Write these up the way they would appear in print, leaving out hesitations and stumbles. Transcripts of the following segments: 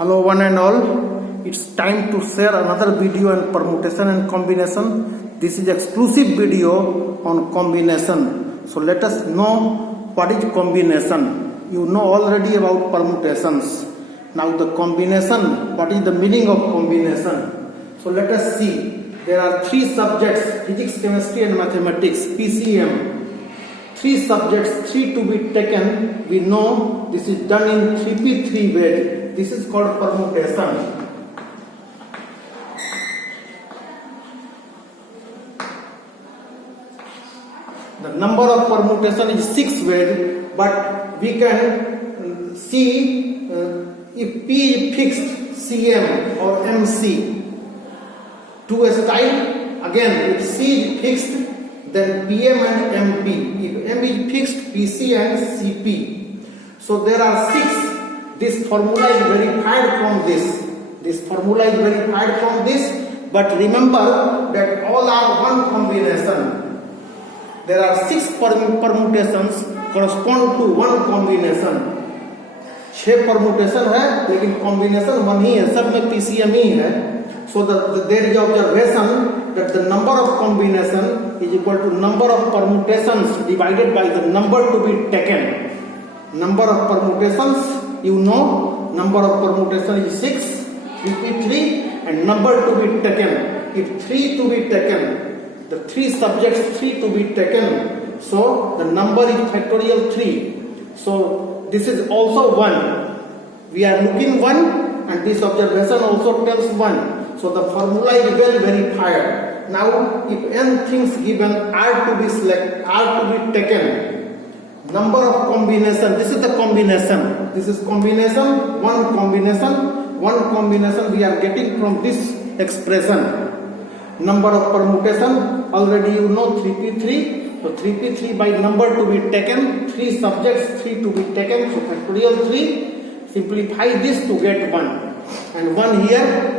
Hello one and all, it's time to share another video on permutation and combination. This is exclusive video on combination. So let us know what is combination. You know already about permutations. Now the combination, what is the meaning of combination? So let us see. There are three subjects, physics, chemistry and mathematics, PCM. Three subjects, three to be taken. We know this is done in 3p3 way. This is called permutation. The number of permutation is 6 way, but we can see if P is fixed, CM or MC. To a style, again if C is fixed, then PM and MP. If M is fixed, PC and CP. So there are 6. This formula is verified from this. This formula is verified from this. But remember that all are one combination. There are 6 permutations correspond to one combination. 6 permutation है, लेकिन combination one ही है, सब में PCM ही है. So there is observation that the number of combination is equal to number of permutations divided by the number to be taken. Number of permutations, you know, number of permutation is 6, 3p3, and number to be taken. If 3 to be taken, the 3 subjects 3 to be taken, so the number is factorial 3. So this is also 1. We are looking 1, and this observation also tells 1. So the formula is well verified. Now, if n things given are to be taken, number of combination, this is the combination. This is combination, one combination we are getting from this expression. Number of permutation, already you know 3p3. So 3p3 by number to be taken, 3 subjects 3 to be taken, so factorial 3. Simplify this to get 1. And 1 here.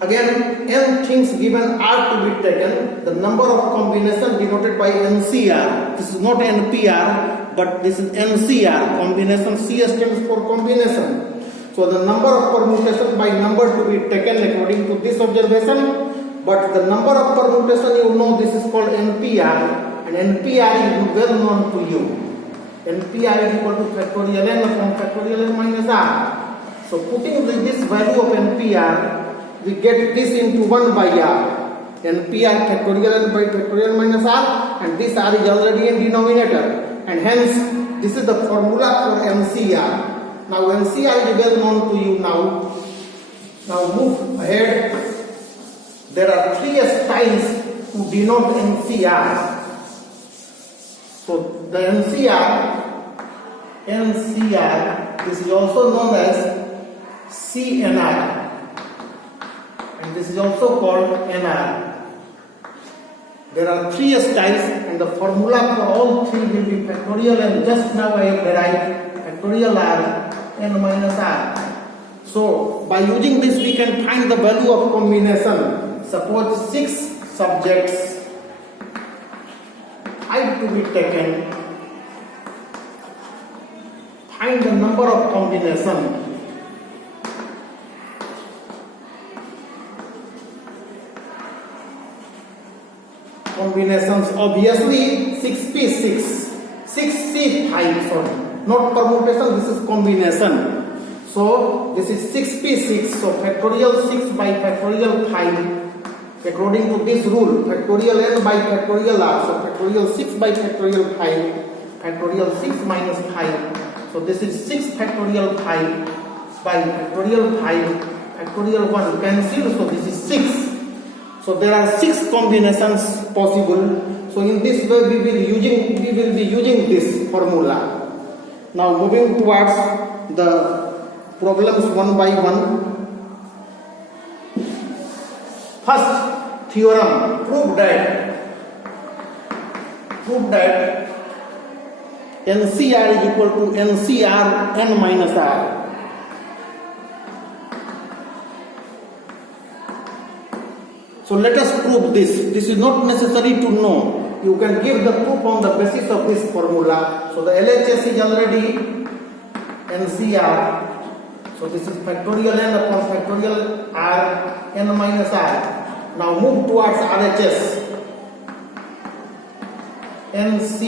Again, n things given are to be taken. The number of combination denoted by NCR. This is not NPR, but this is NCR. Combination C stands for combination. So the number of permutation by number to be taken according to this observation. But the number of permutation, you know, this is called NPR, and NPR is well known to you. NPR is equal to factorial n upon factorial n minus r. So putting this value of NPR, we get this into 1 by r. NPR factorial n by factorial minus r, and this r is already in denominator, and hence this is the formula for NCR. Now NCR is well known to you now. Now move ahead. There are 3 styles to denote NCR. So the NCR, this is also known as CNR. And this is also called NR. There are 3 styles, and the formula for all 3 will be factorial, and just now I have derived factorial r n minus r. So by using this we can find the value of combination. Suppose 6 subjects, 5 to be taken. Find the number of combination. Combinations, obviously 6p6, 6c5, sorry, not permutation, this is combination. So this is 6p6, so factorial 6 by factorial 5, according to this rule, factorial n by factorial r, so factorial 6 by factorial 5, factorial 6 minus 5, so this is 6 factorial 5 by factorial 5, factorial 1 cancel, so this is 6. So there are 6 combinations possible. So in this way we will be using this formula. Now moving towards the problems one by one. First theorem, prove that NCR is equal to NCR n minus r. So let us prove this. This is not necessary to know. You can give the proof on the basis of this formula. So the LHS is already NCR So this is factorial n upon factorial r n minus r. Now move towards RHS. NC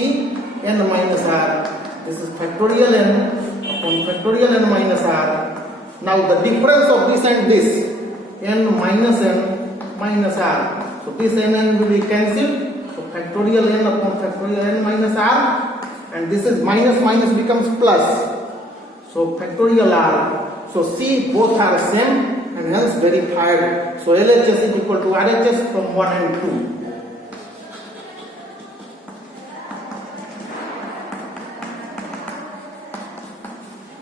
n minus r. This is factorial n upon factorial n minus r. Now the difference of this and this, n minus r. So this n will be cancelled. So factorial n upon factorial n minus r, and this is minus minus becomes plus. So factorial r. So see, both are same and hence verified. So LHS is equal to RHS from 1 and 2.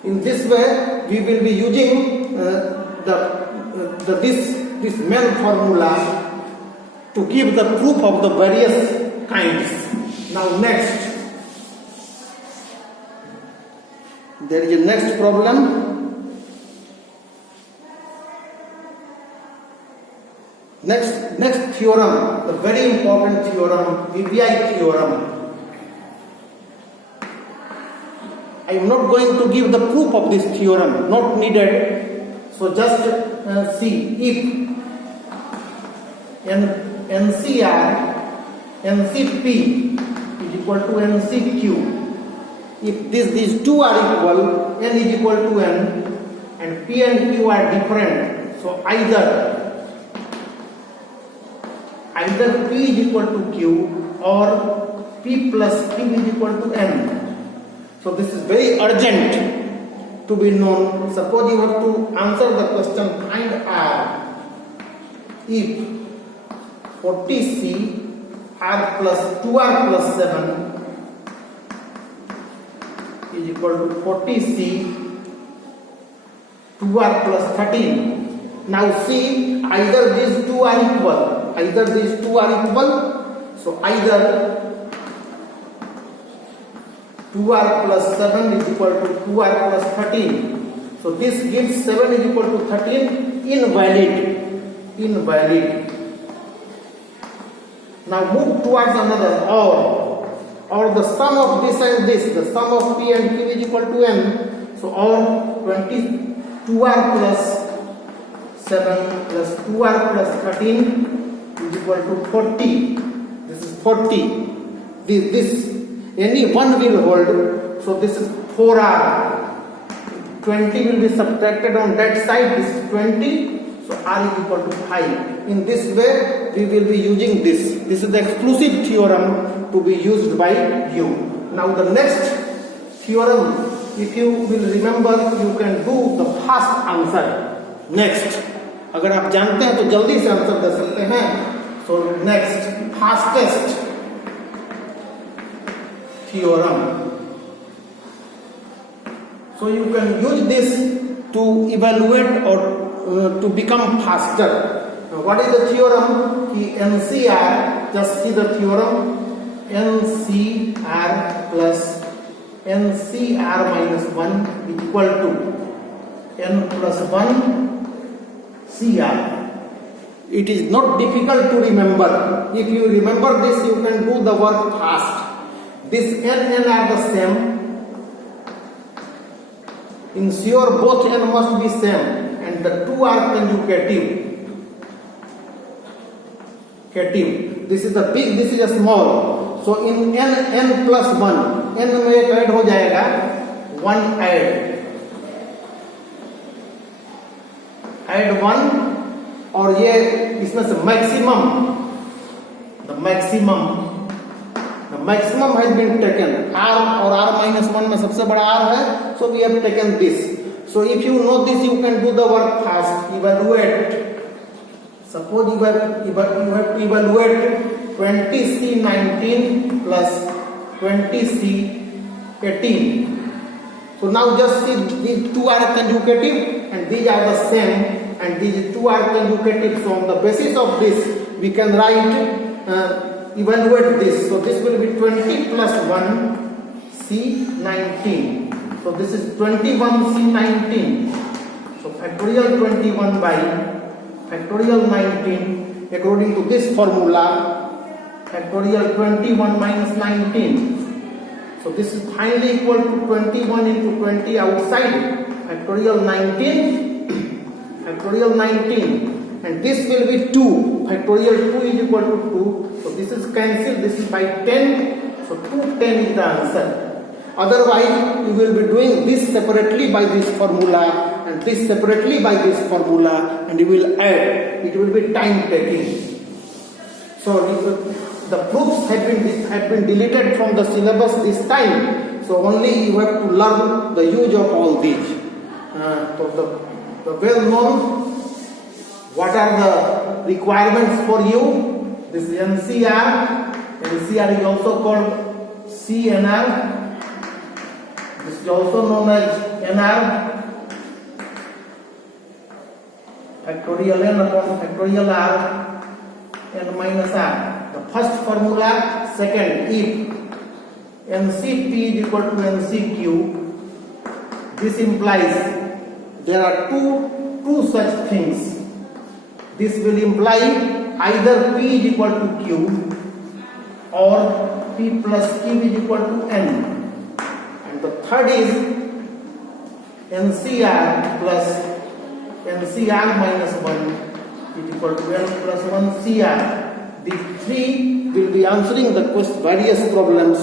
In this way, we will be using this main formula to give the proof of the various kinds. Now next, there is a next problem. Next theorem, the very important theorem, VBI theorem. I am not going to give the proof of this theorem, not needed. So just see, if NCP is equal to NCQ, if these two are equal, n is equal to n, and P and Q are different, so either P is equal to Q or P plus Q is equal to n. So this is very urgent to be known. Suppose you have to answer the question, find R if 40C R plus 2R plus 7 is equal to 40C 2R plus 13. Now see, either these two are equal. So either 2R plus 7 is equal to 2R plus 13. So this gives 7 is equal to 13, invalid. Now move towards another or the sum of this and this, the sum of P and Q is equal to n. So or 22R plus 7 plus 2R plus 13 is equal to 40. This is 40. This any one will hold. So this is 4R. 20 will be subtracted on that side. This is 20. So R is equal to 5. In this way, we will be using this. This is the exclusive theorem to be used by you. Now the next theorem, if you will remember, you can do the fast answer. Next, अगर आप जानते हैं तो जल्दी से answer दे सकते हैं. So next, fastest theorem. So you can use this to evaluate or to become faster. Now, what is the theorem? NCR, just see the theorem. NCR plus NCR minus 1 is equal to n plus 1 CR. It is not difficult to remember. If you remember this, you can do the work fast. This n are the same. Ensure both n must be same, and the two are conjugative. This is a big, this is a small. So in n plus 1, n में एक add हो जाएगा, 1 add 1, और ये इसमें से maximum has been taken. R और R minus 1 में सबसे बड़ा R है, so we have taken this. So if you know this, you can do the work fast. Evaluate. Suppose you have to evaluate 20C19 plus 20C18. So now just see, these two are conjugative and these are the same, and these two are conjugative. So on the basis of this, we can write, evaluate this. So this will be 20 plus 1 C19. So this is 21C19. So factorial 21 by factorial 19 according to this formula, factorial 21 minus 19. So this is finally equal to 21 into 20 outside factorial 19, and this will be 2. Factorial 2 is equal to 2. So this is cancelled. This is by 10. So 210 is the answer. Otherwise, you will be doing this separately by this formula and this separately by this formula, and you will add. It will be time taking. So the proofs have been deleted from the syllabus this time. So only you have to learn the use of all these. So the well known. What are the requirements for you? This is NCR. NCR is also called CNR. This is also known as NR. Factorial N upon factorial R, N minus R. The first formula. Second, if NCP is equal to NCQ, this implies there are two such things. This will imply either P is equal to Q or P plus Q is equal to N. And the third is NCR plus NCR minus 1 is equal to N plus 1 CR. These three will be answering the various problems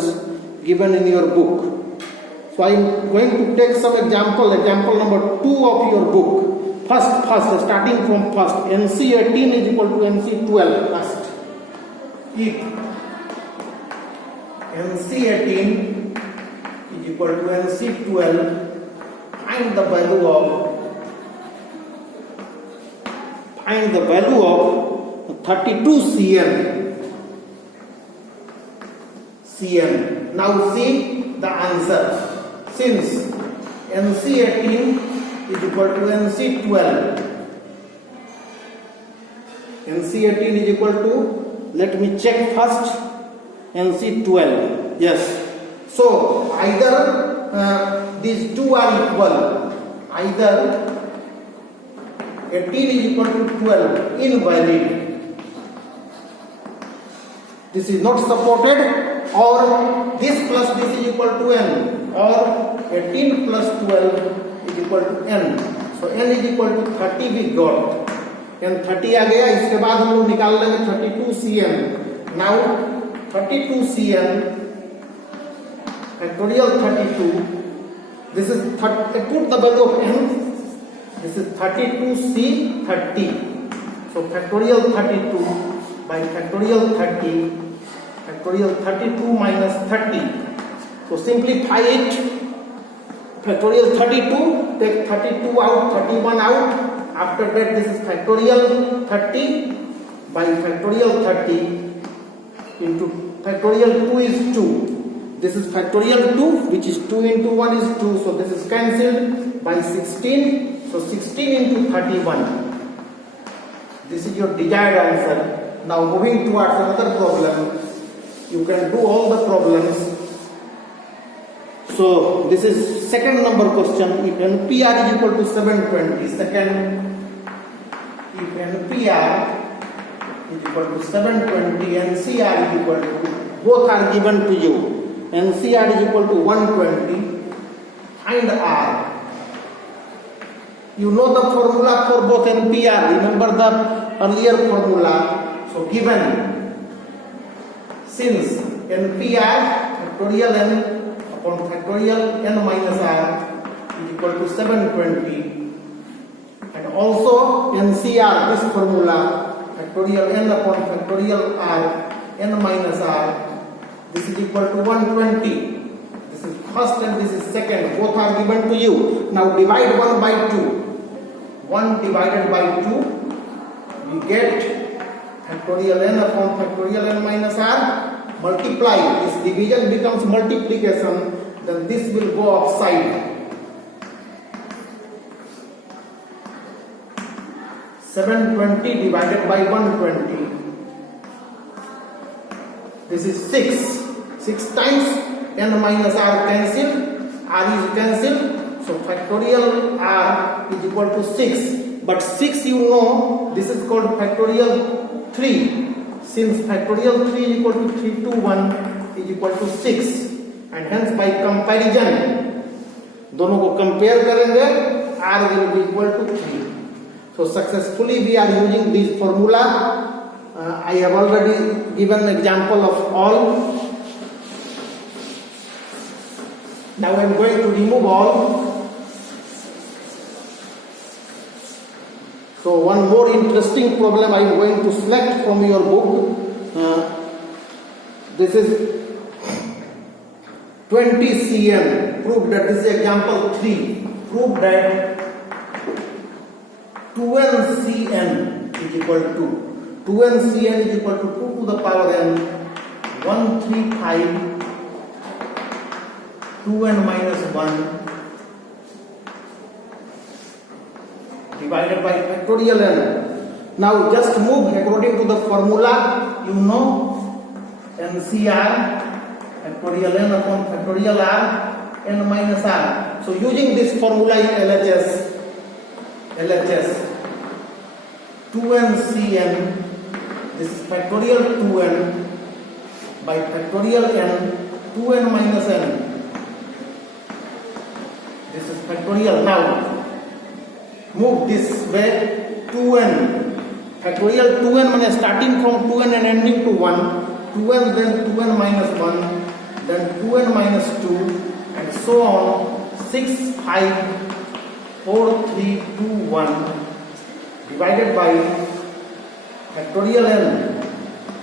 given in your book. So I am going to take some example number 2 of your book. First, starting from first, NC18 is equal to NC12 first. If NC18 is equal to NC12, find the value of 32 cm. Now see the answer. Since NC18 is equal to NC12. NC18 is equal to, let me check first, NC12. Yes. So either these two are equal. Either 18 is equal to 12, invalid. This is not supported, or this plus this is equal to n, or 18 plus 12 is equal to n. So n is equal to 30 we got. n 30 आ गया. इसके बाद हम लोग निकाल लेंगे 32 cm. Now 32 cm factorial 32. This is put the value of n. This is 32c 30. So factorial 32 by factorial 30. Factorial 32 minus 30. So simplify it. Factorial 32, take 32 out, 31 out. After that, this is factorial 30 by factorial 30 into factorial 2 is 2. This is factorial 2, which is 2 into 1 is 2. So this is cancelled by 16. So 16 into 31. This is your desired answer. Now moving towards another problem. You can do all the problems. So this is second number question. If NPR is equal to 720, second, if NPR is equal to 720, NCR is equal to, both are given to you. NCR is equal to 120, find R. You know the formula for both NPR. Remember the earlier formula. So given, since NPR factorial n upon factorial n minus r is equal to 720, and also NCR, this formula, factorial n upon factorial r n minus r, this is equal to 120. This is first and this is second. Both are given to you. Now divide 1 by 2. 1 divided by 2, we get factorial n upon factorial n minus r. Multiply. This division becomes multiplication. Then this will go upside. 720 divided by 120. This is 6. 6 times n minus r cancelled. R is cancelled. So factorial r is equal to 6. But 6 you know, this is called factorial 3. Since factorial 3 is equal to 321 is equal to 6. And hence by comparison, दोनों को compare करेंगे r will be equal to 3. So successfully we are using this formula. I have already given example of all. Now I am going to remove all. So one more interesting problem I am going to select from your book. This is 20 cm. Prove that this is example 3. Prove that 2n cn is equal to 2n cn is equal to 2 to the power n 135 2n minus 1 divided by factorial n. Now just move according to the formula. You know NCR factorial n upon factorial r n minus r. So using this formula in LHS 2n cn, this is factorial 2n by factorial n 2n minus n. This is factorial. Now move this way. 2n factorial 2n means starting from 2n and ending to 1, 2n then 2n minus 1, then 2n minus 2 and so on. 6 5 4 3 2 1 divided by factorial n,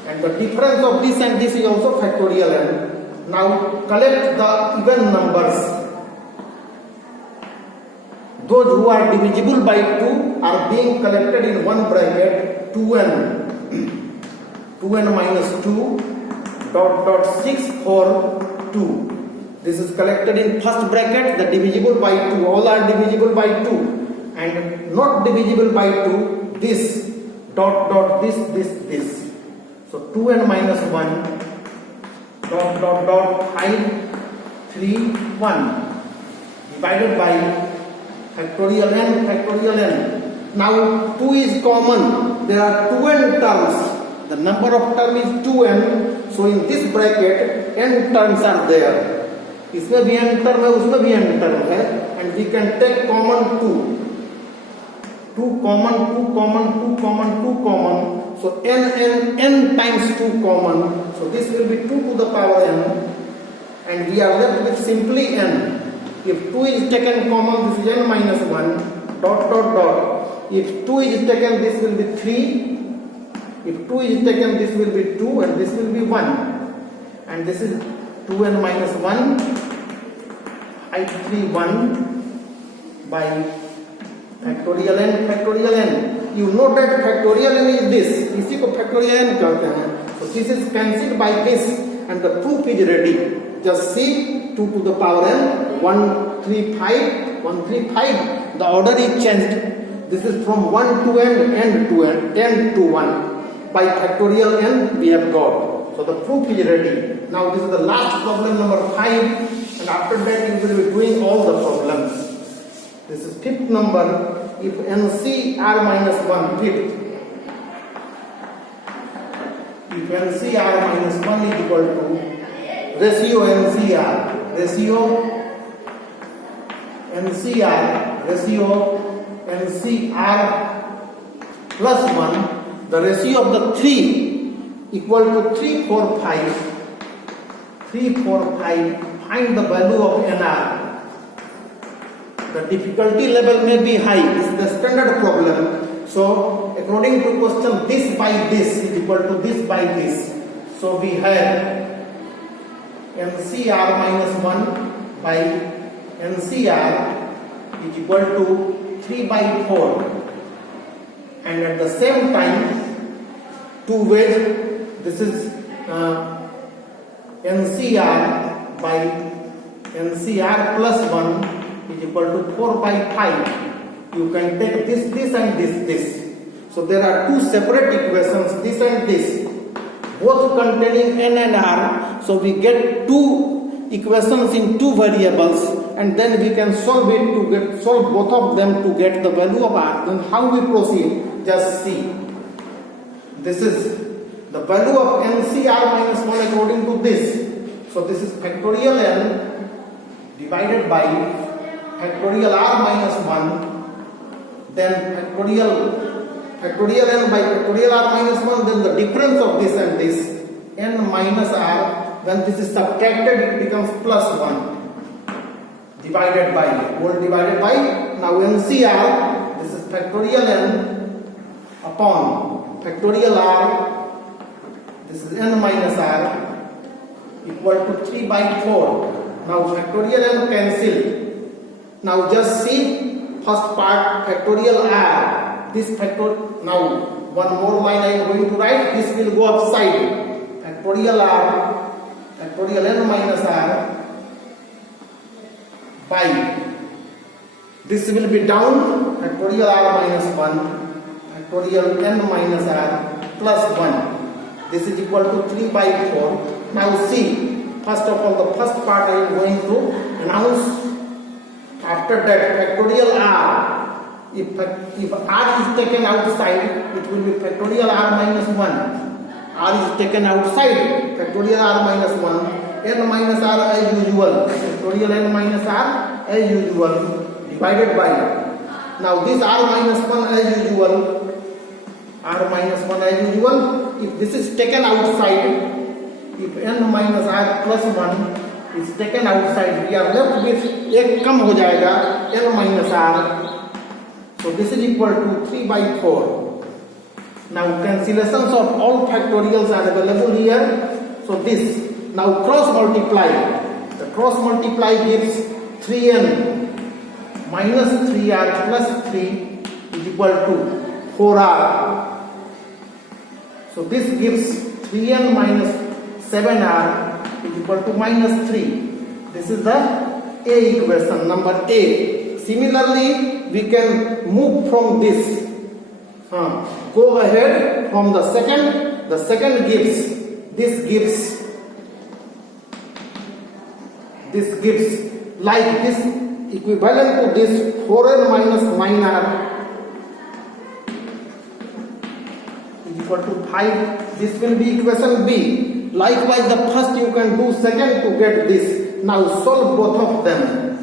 and the difference of this and this is also factorial n. Now collect the even numbers. Those who are divisible by 2 are being collected in one bracket. 2n 2n minus 2 dot dot 6 4 2. This is collected in first bracket, the divisible by 2. All are divisible by 2 and not divisible by 2. This dot dot this. So 2n minus 1 dot dot dot 5 3 1 divided by factorial n. Now 2 is common. There are 2n terms. The number of terms is 2n. So in this bracket n terms are there. इसमें भी n term है, उसमें भी n term है, and we can take common 2 common. So n times 2 common. So this will be 2 to the power n, and we are left with simply n. If 2 is taken common, this is n minus 1 dot dot dot. If 2 is taken, this will be 3. If 2 is taken, this will be 2 and this will be 1, and this is 2n minus 1 I 3 1 by factorial n. You know that factorial n is this. इसी को factorial n कहते हैं. So this is cancelled by this and the proof is ready. Just see 2 to the power n 135. The order is changed. This is from 1 to n to 1 by factorial n we have got. So the proof is ready. Now this is the last problem, number 5, and after that you will be doing all the problems. This is fifth number. If NCR minus 1 fifth, if NCR minus 1 is equal to ratio NCR plus 1, the ratio of the 3 equal to 3 4 5. Find the value of NR. The difficulty level may be high. This is the standard problem. So according to question, this by this is equal to this by this. So we have NCR minus 1 by NCR is equal to 3 by 4. And at the same time, two ways. This is NCR by NCR plus 1 is equal to 4 by 5. You can take this and this. So there are two separate equations, this and this, both containing n and r. So we get two equations in two variables, and then we can solve both of them to get the value of r. Then how we proceed? Just see. This is the value of NCR minus 1 according to this. So this is factorial n divided by factorial r minus 1, then factorial n by factorial r minus 1, then the difference of this and this, n minus r, when this is subtracted it becomes plus 1, divided by, whole divided by, now NCR, this is factorial n upon factorial r, this is n minus r, equal to 3 by 4. Now factorial n cancel. Now just see first part factorial r. This factor, now one more line I am going to write. This will go upside. Factorial r, factorial n minus r by. This will be down. Factorial r minus 1. Factorial n minus r plus 1. This is equal to 3 by 4. Now see, first of all, the first part I am going to announce. After that, factorial r, if r is taken outside, it will be factorial r minus 1. R is taken outside, factorial r minus 1, n minus r as usual, factorial n minus r as usual, divided by. Now this r minus 1 as usual, r minus 1 as usual, if this is taken outside, if n minus r plus 1 is taken outside, we are left with एक कम हो जाएगा n minus r. So this is equal to 3 by 4. Now cancellations of all factorials are available here. So this, now cross multiply. The cross multiply gives 3n minus 3r plus 3 is equal to 4r. So this gives 3n minus 7r is equal to minus 3. This is the A equation, number A. Similarly, we can move from this. Go ahead from the second. The second gives, this gives like this, equivalent to this 4n minus 9r is equal to 5. This will be equation B. Likewise, the first you can do second to get this. Now solve both of them.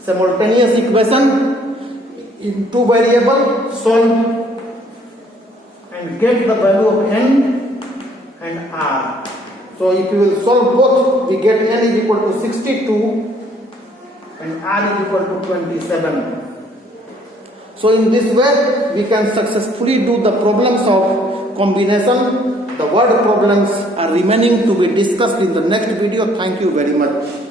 Simultaneous equation in two variable, solve and get the value of n and r. So if you will solve both, we get n is equal to 62 and r is equal to 27. So in this way, we can successfully do the problems of combination. The word problems are remaining to be discussed in the next video. Thank you very much.